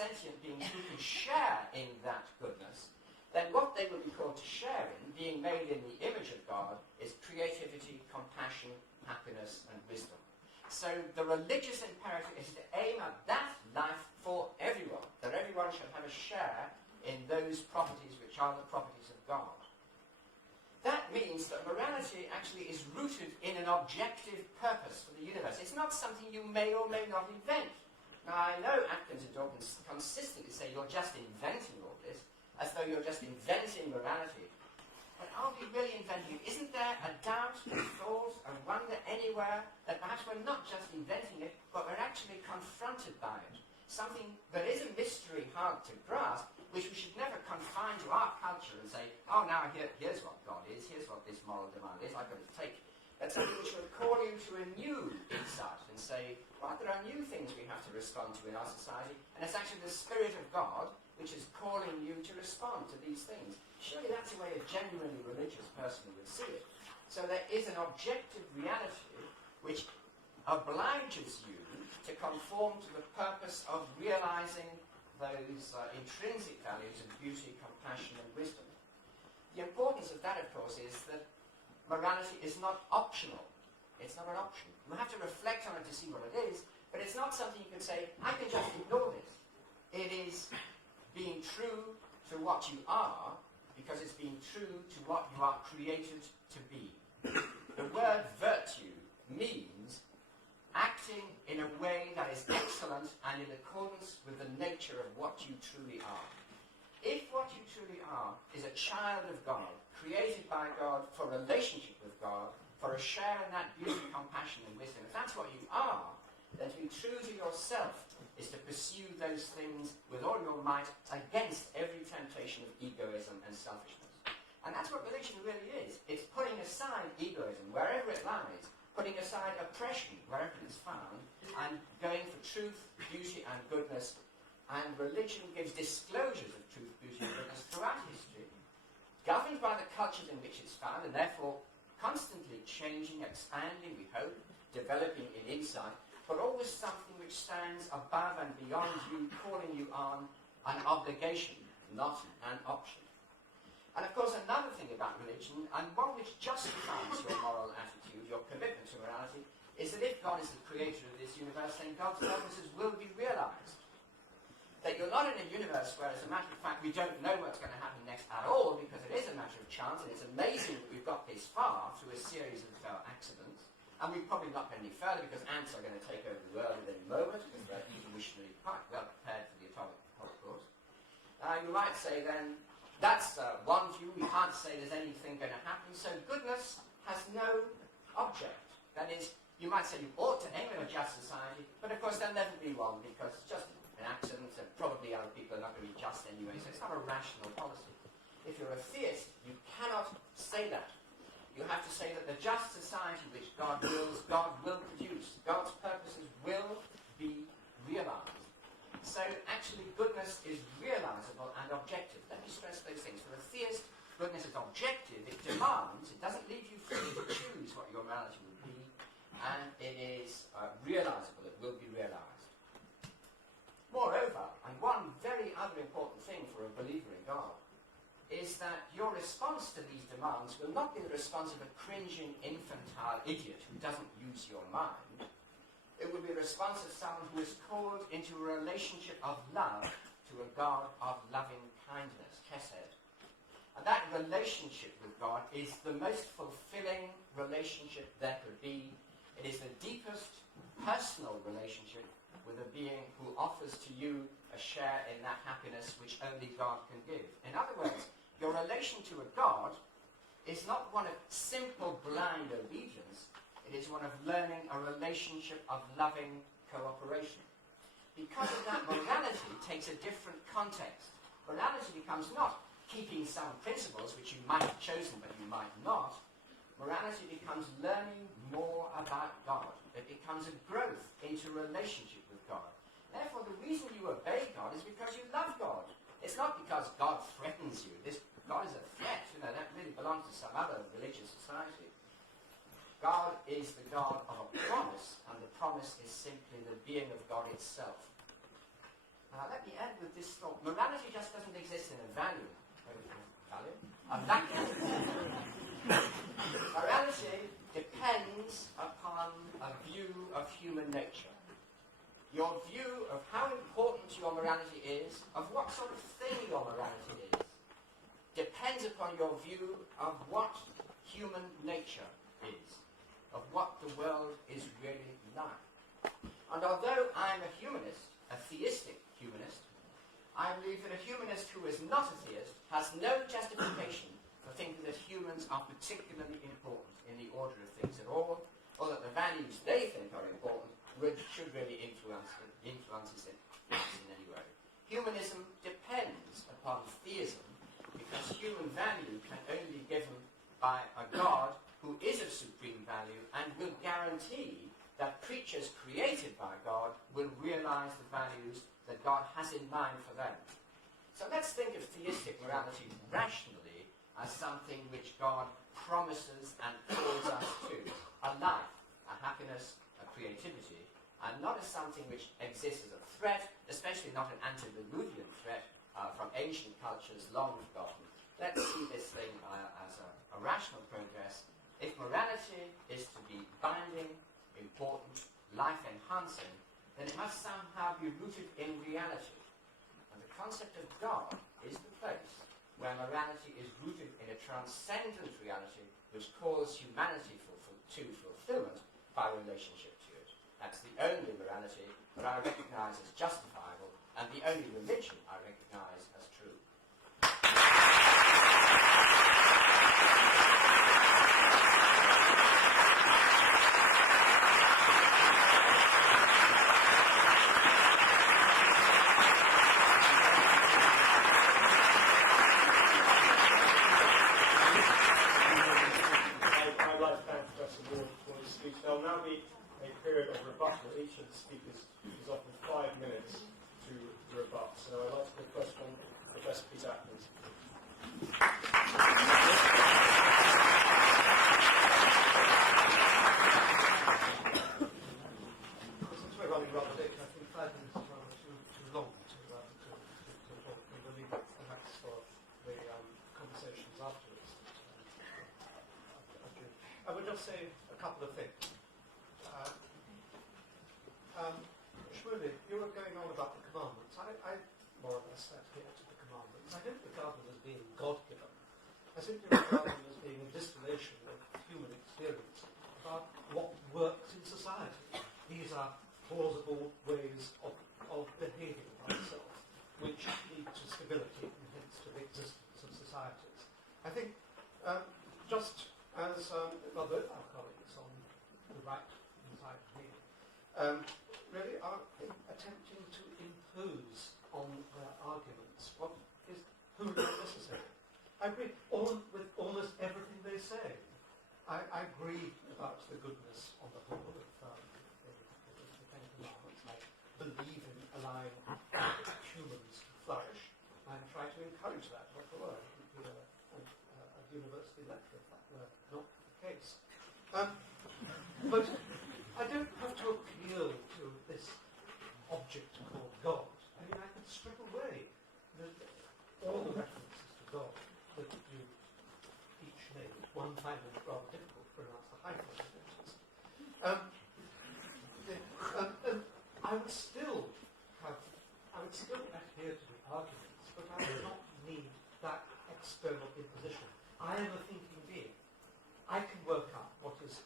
sentient beings who can share in that goodness, then what they will be called to share in, being made in the image of God, is creativity, compassion, happiness, and wisdom. So the religious imperative is to aim at that life for everyone, that everyone should have a share in those properties which are the properties of God. That means that morality actually is rooted in an objective purpose for the universe. It's not something you may or may not invent. Now, I know Atkins and Dawkins consistently say you're just inventing all this, as though you're just inventing morality. But are we really inventing it? Isn't there a doubt, a thought, a wonder anywhere that perhaps we're not just inventing it, but we're actually confronted by it? Something that is a mystery hard to grasp, which we should never confine to our culture and say, oh, now here's what God is, here's what this moral demand is, I've got to take. That's something which would call you to a new insight and say, well, there are new things we have to respond to in our society, and it's actually the Spirit of God which is calling you to respond to these things. Surely that's the way a genuinely religious person would see it. So there is an objective reality which obliges you to conform to the purpose of realizing those intrinsic values of beauty, compassion, and wisdom. The importance of that, of course, is that morality is not optional. It's not an option. You have to reflect on it to see what it is, but it's not something you can say, I can just ignore this. It is being true to what you are, because it's being true to what you are created to be. The word virtue means acting in a way that is excellent and in accordance with the nature of what you truly are. If what you truly are is a child of God, created by God for relationship with God, for a share in that beauty, compassion, and wisdom, if that's what you are, then to be true to yourself is to pursue those things with all your might against every temptation of egoism and selfishness. And that's what religion really is. It's putting aside egoism wherever it lies, putting aside oppression wherever it is found, and going for truth, beauty, and goodness. And religion gives disclosures of truth, beauty, and goodness throughout history, governed by the cultures in which it's found, and therefore constantly changing, expanding, we hope, developing in insight, but always something which stands above and beyond you, calling you on an obligation, not an option. And of course, another thing about religion, and one which justifies your moral attitude, your commitment to morality, is that if God is the creator of this universe, then God's purposes will be realized. That you're not in a universe where, as a matter of fact, we don't know what's going to happen next at all, because it is a matter of chance, and it's amazing that we've got this far through a series of accidents. And we've probably not gone any further, because ants are going to take over the world at any moment, because they're evolutionarily quite well prepared for the atomic holocaust. You might say then, that's one view. We can't say there's anything going to happen. So goodness has no object. That is, you might say you ought to aim at a just society, but of course there'll never be one, because it's just an accident, and probably other people are not going to be just anyway, so it's not a rational policy. If you're a theist, you cannot say that. You have to say that the just society which God wills, God will produce. God's purposes will be realized. So actually goodness is realizable and objective. Let me stress those things. For a theist, goodness is objective. It demands, it doesn't leave you free to choose what your morality will be, and it is realizable, it will be realized. Moreover, and one very other important thing for a believer in God, is that your response to these demands will not be the response of a cringing, infantile idiot who doesn't use your mind. It will be a response of someone who is called into a relationship of love to a God of loving kindness, chesed. And that relationship with God is the most fulfilling relationship there could be. It is the deepest personal relationship with a being who offers to you a share in that happiness which only God can give. In other words, your relation to a God is not one of simple blind obedience. It is one of learning a relationship of loving cooperation. Because of that, morality takes a different context. Morality becomes not keeping some principles which you might have chosen but you might not. Morality becomes learning more about God. It becomes a growth into relationship with God. Therefore, the reason you obey God is because you love God. It's not because God threatens you. This God is a threat. That really belongs to some other religious society. God is the God of a promise, and the promise is simply the being of God itself. Now, let me me end with this thought. Morality just doesn't exist in a value. A vacuum. Morality depends upon a view of human nature. Your view of how important your morality is, of what sort of thing your morality is, depends upon your view of what human nature is, of what the world is really like. And although I'm a humanist, a theistic humanist, I believe that a humanist who is not a theist has no justification for thinking that humans are particularly important in the order of things at all, or that the values they think are important should really influence it in any way. Humanism depends upon theism because human value can only be given by a God who is of supreme value and will guarantee that creatures created by God will realize the values that God has in mind for them. So let's think of theistic morality rationally as something which God promises and calls us to. A life, a happiness, a creativity, and not as something which exists as a threat, especially not an antediluvian threat from ancient cultures long forgotten. Let's see this thing as a rational progress. If morality is to be binding, important, life-enhancing, then it must somehow be rooted in reality. And the concept of God is the place where morality is rooted in a transcendent reality which calls humanity to fulfillment by relationship to it. That's the only morality that I recognize as justifiable and the only religion I recognize as true. Each of the speakers is offered 5 minutes to rebut. So I'd like to put the first one, Professor Boteach, please. Since we're running rather late, I think 5 minutes is rather too long to talk. We'll leave it perhaps for the conversations afterwards. I would just say a couple of things. Shmuley, you were going on about the commandments. I more or less adhere to the commandments. I don't regard them as being God-given. I simply regard them as being a distillation of human experience about what works in society. These are plausible ways of behaving oneself, which lead to stability and hence to the existence of societies. I think, just as both our colleagues on the right side of me, really are attempting to impose on their arguments what is wholly unnecessary. I agree with almost everything they say. I agree about the goodness on the whole of the Ten Commandments. I believe in allowing humans to flourish. I try to encourage that. What the word? It would be a university lecture if that were not the case. But I don't have to appeal to this object called God. I mean, I could strip away all the references to God that you each made. One find it rather difficult to pronounce the hyphen letters. I would still adhere to the arguments, but I would not need that external imposition. I am a thinking being. I can work out what is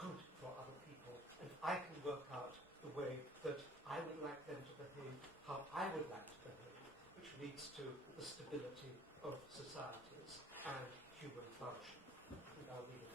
good for other people, and I can work out the way that I would like them to behave, how I would like to behave, which leads to the stability of societies and human flourishing. I think I'll leave it